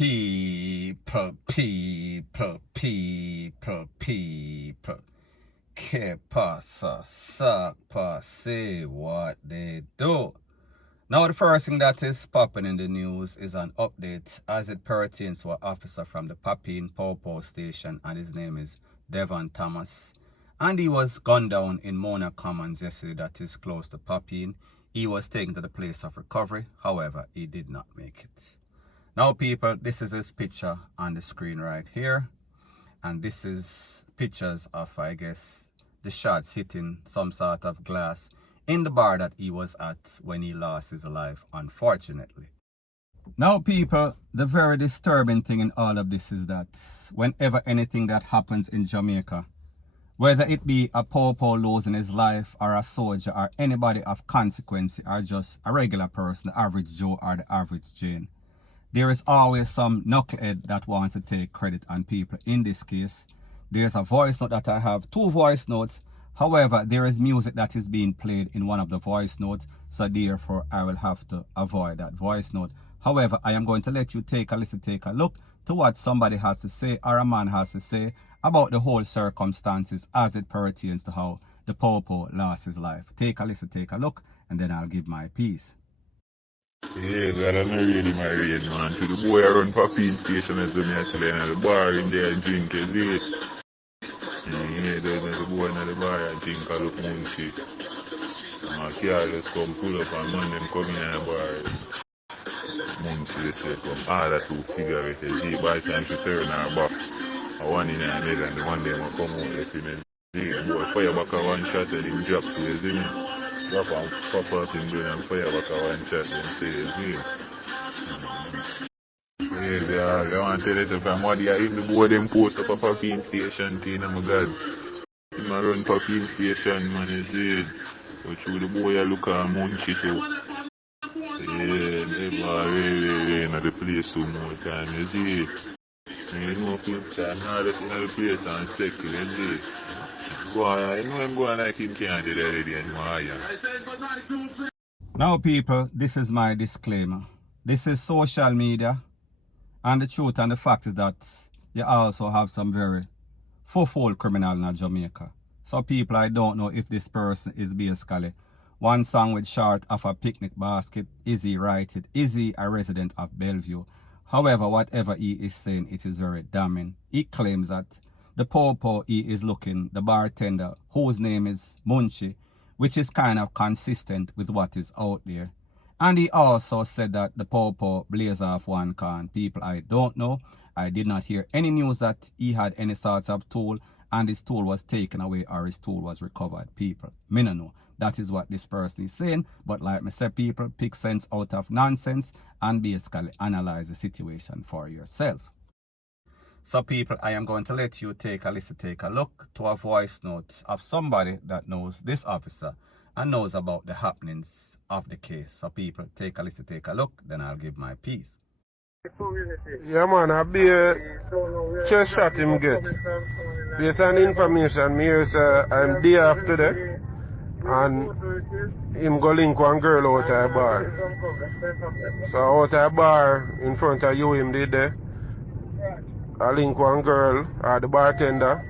People. Que pasa, suck, say what they do. Now the first thing that is popping in the news is an update as it pertains to an officer from the Papine Popo station, and his name is Devon Thomas. And he was gunned down in Mona Commons yesterday, that is close to Papine. He was taken to the place of recovery, however, he did not make it. Now people, this is his picture on the screen right here. And this is pictures of, I guess, the shots hitting some sort of glass in the bar that he was at when he lost his life, unfortunately. Now people, the very disturbing thing in all of this is that whenever anything that happens in Jamaica, whether it be a popo losing his life or a soldier or anybody of consequence or just a regular person, the average Joe or the average Jane, there is always some knucklehead that wants to take credit on people. In this case, there's a voice note that I have, 2 voice notes. However, there is music that is being played in one of the voice notes, so therefore I will have to avoid that voice note. However, I am going to let you take a listen, take a look to what somebody has to say or a man has to say about the whole circumstances as it pertains to how the popo lost his life. Take a listen, take a look, and then I'll give my piece. Yeah, God, I'm not really married, man. To the boy around Papine station as the man telling at the bar in there and drink a day. Yeah, the boy in the bar and drink a look munchie. And my car just come pull up and man them come in the bar. Munchie, they say, come order 2 cigarettes. Yeah, by the time she turn her back, one in her leg and the one them will come out, you see me. Yeah, boy, fire back a one shot and him drop to his in. Drop and pop out in there and fire back a one shot and say his name. Yeah, I want to tell you from what they are in the board them post up a Papine station thing, oh my God. Him a run Papine station, man, you see it. So through the boy I look at Munchie too. Yeah, never really in the place too more time, you see it. You know people now that's in the place and second, you see it. Boy, I know I'm going like him can't do that already anymore, yeah. Now people, this is my disclaimer. This is social media. And the truth and the fact is that you also have some very fourfold criminal in Jamaica. So people, I don't know if this person is basically one song with short of a picnic basket. Is he righted? Is he a resident of Bellevue? However, whatever he is saying, it is very damning. He claims that the popo he is looking, the bartender, whose name is Munchie, which is kind of consistent with what is out there. And he also said that the popo blaze off one can. People, I don't know. I did not hear any news that he had any sorts of tool and his tool was taken away or his tool was recovered. People, me no know. That is what this person is saying. But like me say, people, pick sense out of nonsense and basically analyze the situation for yourself. So people, I am going to let you take a listen, take a look to a voice note of somebody that knows this officer and knows about the happenings of the case. So people, take a listen, take a look, then I'll give my piece. Yeah man, I be chest shot him get. Based on information, me hear say I'm day after that and him go link one girl out of a bar. So out of a bar in front of you him did there. I link one girl, the bartender,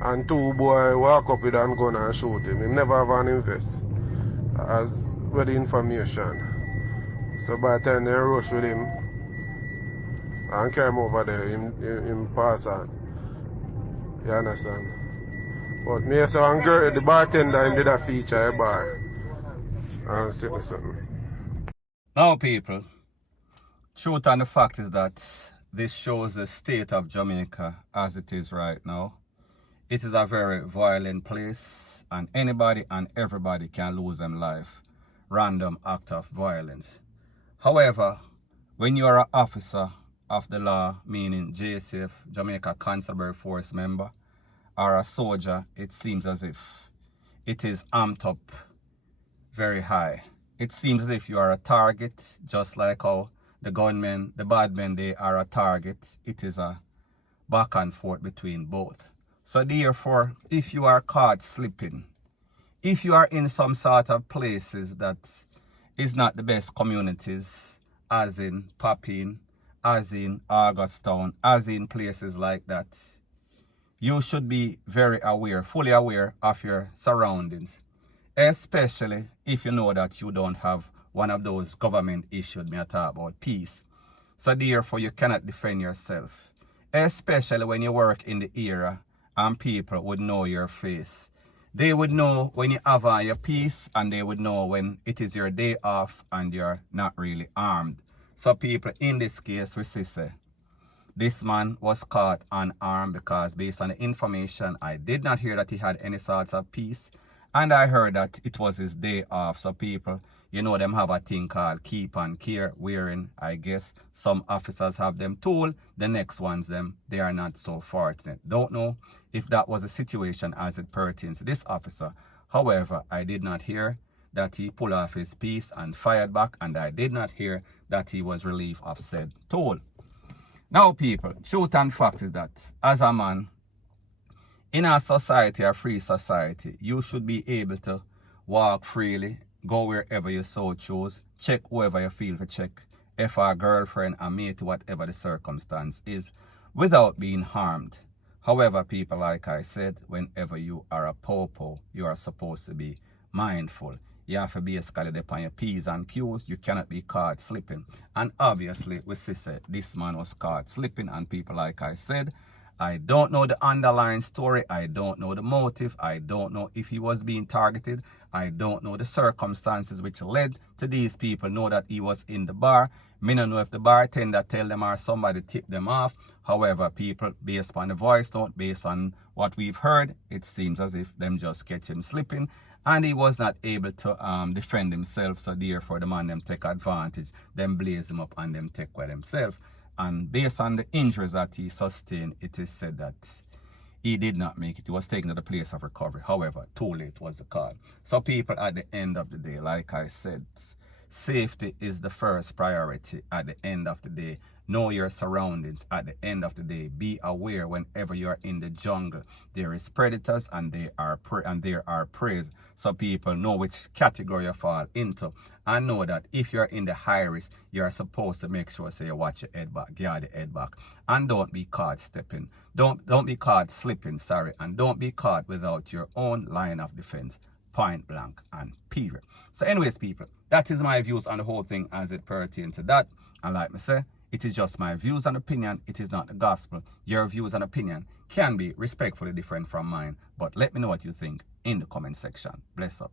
and 2 boys walk up with a gun and shoot him. He never have an invest, as with the information. So by the time they rush with him and carry him over there, him pass on. You understand? But me say one girl, the bartender, him did a feature at a bar. And see me something. Now people, truth and the fact is that this shows the state of Jamaica as it is right now. It is a very violent place and anybody and everybody can lose their life. Random act of violence. However, when you are an officer of the law, meaning JCF, Jamaica Constabulary Force member, or a soldier, it seems as if it is amped up very high. It seems as if you are a target, just like how the gunmen, the bad men, they are a target. It is a back and forth between both. So therefore, if you are caught slipping, if you are in some sort of places that is not the best communities, as in Papine as in Augustown, as in places like that, you should be very aware, fully aware of your surroundings, especially if you know that you don't have one of those government issued, me I talk about peace. So therefore you cannot defend yourself, especially when you work in the era and people would know your face. They would know when you have on your peace, and they would know when it is your day off and you're not really armed. So people, in this case, we say this man was caught unarmed because based on the information, I did not hear that he had any sorts of peace. And I heard that it was his day off. So people, you know, them have a thing called keep and care, wherein I guess some officers have them tool. The next ones, they are not so fortunate. Don't know if that was a situation as it pertains to this officer. However, I did not hear that he pulled off his piece and fired back, and I did not hear that he was relieved of said toll. Now people, truth and fact is that as a man, in a society, a free society, you should be able to walk freely, go wherever you so choose, check whoever you feel to check, if a girlfriend, a mate, whatever the circumstance is, without being harmed. However, people, like I said, whenever you are a popo, you are supposed to be mindful. You have to basically depend on your P's and Q's. You cannot be caught slipping. And obviously, we see this man was caught slipping. And people, like I said, I don't know the underlying story. I don't know the motive. I don't know if he was being targeted. I don't know the circumstances which led to these people know that he was in the bar. Me don't know if the bartender tell them or somebody tipped them off. However, people, based on the voice note, based on what we've heard, it seems as if them just catch him slipping. And he was not able to defend himself. So therefore, the man them take advantage. Them blaze him up and them take away themselves. And based on the injuries that he sustained, it is said that he did not make it. He was taken to the place of recovery. However, too late was the call. So people, at the end of the day, like I said, safety is the first priority at the end of the day. Know your surroundings at the end of the day. Be aware whenever you are in the jungle. There is predators and there are prey. So people know which category you fall into. And know that if you're in the high risk, you're supposed to make sure you watch your head back, guard your head back. And don't be caught stepping. Don't be caught slipping, and don't be caught without your own line of defense. Point blank and period. So anyways, people, that is my views on the whole thing as it pertains to that. And like me say, it is just my views and opinion. It is not the gospel. Your views and opinion can be respectfully different from mine. But let me know what you think in the comment section. Bless up.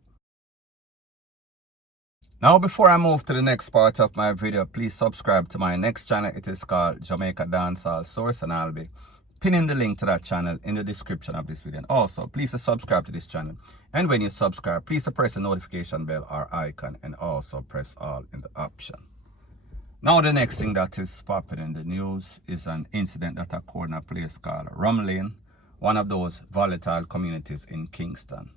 Now, before I move to the next part of my video, please subscribe to my next channel. It is called Jamaica Dancehall Source, and I'll be pinning the link to that channel in the description of this video. And also, please subscribe to this channel. And when you subscribe, please press the notification bell or icon, and also press all in the option. Now, the next thing that is popping in the news is an incident that occurred in a place called Rum Lane, one of those volatile communities in Kingston.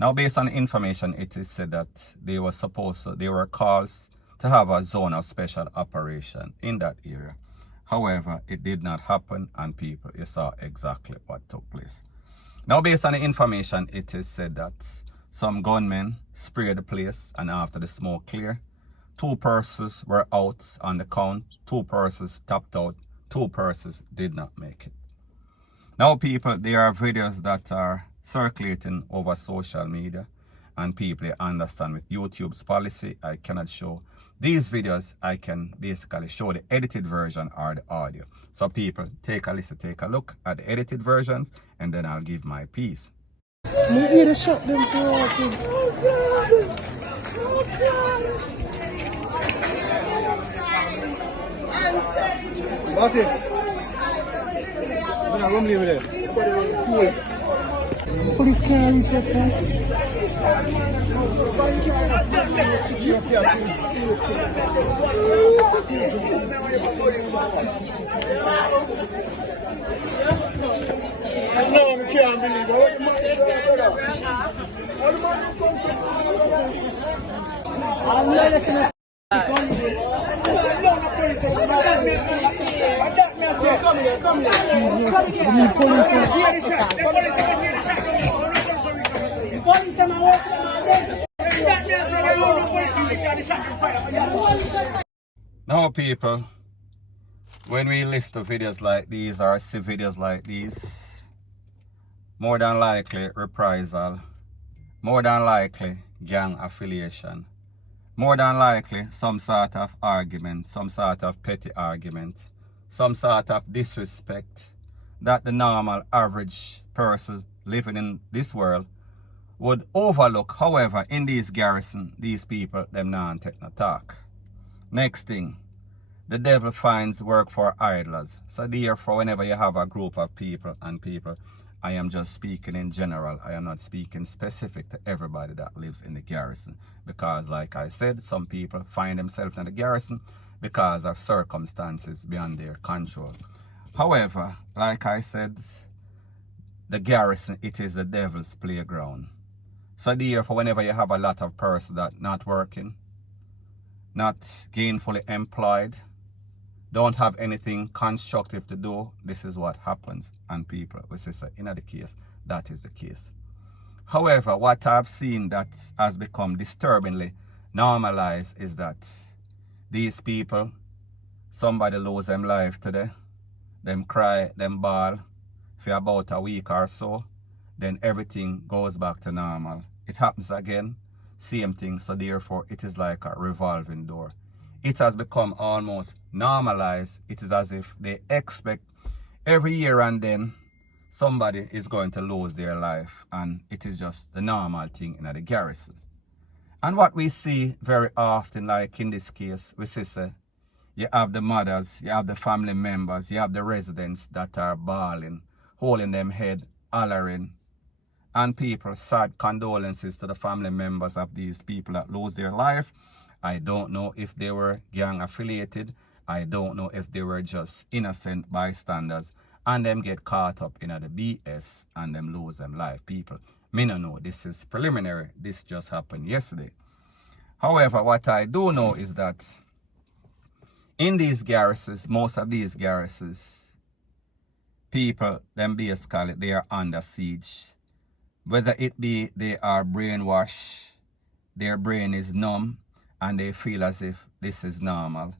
Now, based on information, it is said that there were calls to have a zone of special operation in that area. However, it did not happen, and people, you saw exactly what took place. Now, based on the information, it is said that some gunmen sprayed the place, and after the smoke cleared, 2 persons were out on the count, 2 persons tapped out, 2 persons did not make it. Now, people, there are videos that are circulating over social media, and people understand with YouTube's policy, I cannot show these videos. I can basically show the edited version or the audio. So people, take a listen, take a look at the edited versions, and then I'll give my piece. Police can check No, I can't believe it. Now, people, when we listen to videos like these or see videos like these, more than likely reprisal, more than likely gang affiliation, more than likely some sort of argument, some sort of petty argument, some sort of disrespect that the normal average person living in this world would overlook. However, in these garrison, these people, them not take no talk. Next thing, the devil finds work for idlers. So therefore, whenever you have a group of people, I am just speaking in general. I am not speaking specific to everybody that lives in the garrison. Because like I said, some people find themselves in the garrison because of circumstances beyond their control. However, like I said, the garrison, it is the devil's playground. So therefore, whenever you have a lot of persons that not working, not gainfully employed, don't have anything constructive to do, this is what happens. And people, which is in the case, that is the case. However, what I've seen that has become disturbingly normalized is that these people, somebody lose them life today, them cry, them bawl for about a week or so, then everything goes back to normal. It happens again, same thing, so therefore it is like a revolving door. It has become almost normalized. It is as if they expect every year and then somebody is going to lose their life, and it is just the normal thing in the garrison. And what we see very often, like in this case, we see you have the mothers, you have the family members, you have the residents that are bawling, holding them head, hollering, and people, sad condolences to the family members of these people that lose their life. I don't know if they were gang affiliated. I don't know if they were just innocent bystanders and them get caught up in the BS and them lose them life. People, me no know. This is preliminary. This just happened yesterday. However, what I do know is that in these garrisons, most of these garrisons, people, them basically, they are under siege. Whether it be they are brainwashed, their brain is numb, and they feel as if this is normal,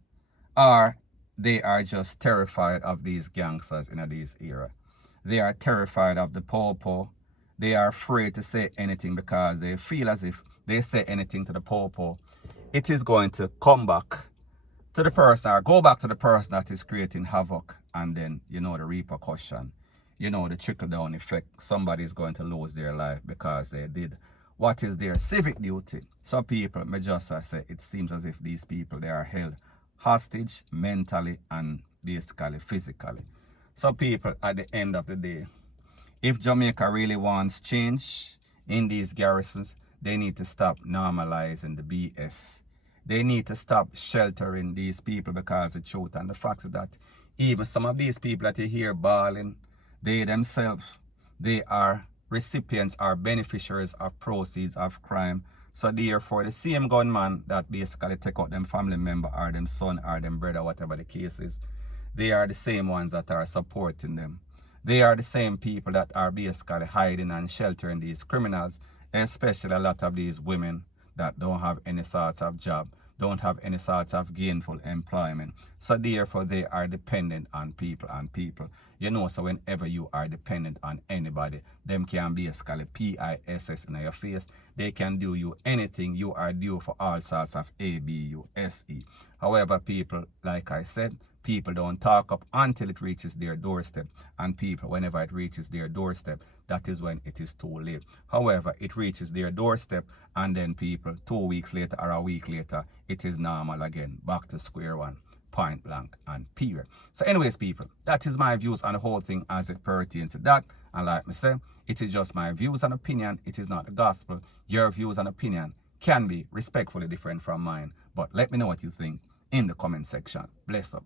or they are just terrified of these gangsters in this era. They are terrified of the popo. They are afraid to say anything because they feel as if they say anything to the popo, it is going to come back to the person or go back to the person that is creating havoc, and then you know the repercussion, you know the trickle-down effect. Somebody is going to lose their life because they did what is their civic duty. So people, me just say, it seems as if these people, they are held hostage mentally and basically physically. So people, at the end of the day, if Jamaica really wants change in these garrisons, they need to stop normalizing the BS. They need to stop sheltering these people, because the truth and the fact is that even some of these people that you hear bawling, they themselves, they are recipients or beneficiaries of proceeds of crime. So therefore, the same gunman that basically take out them family member or them son or them brother, whatever the case is, they are the same ones that are supporting them. They are the same people that are basically hiding and sheltering these criminals, especially a lot of these women that don't have any sorts of job, don't have any sorts of gainful employment. So therefore, they are dependent on people and people. You know, so whenever you are dependent on anybody, them can basically PISS in your face. They can do you anything. You are due for all sorts of ABUSE. However, people, like I said, people don't talk up until it reaches their doorstep. And people, whenever it reaches their doorstep, that is when it is too late. However, it reaches their doorstep, and then people, 2 weeks later or a week later, it is normal again. Back to square one, point blank and period. So anyways, people, that is my views on the whole thing as it pertains to that. And like me say, it is just my views and opinion. It is not the gospel. Your views and opinion can be respectfully different from mine. But let me know what you think in the comment section. Bless up.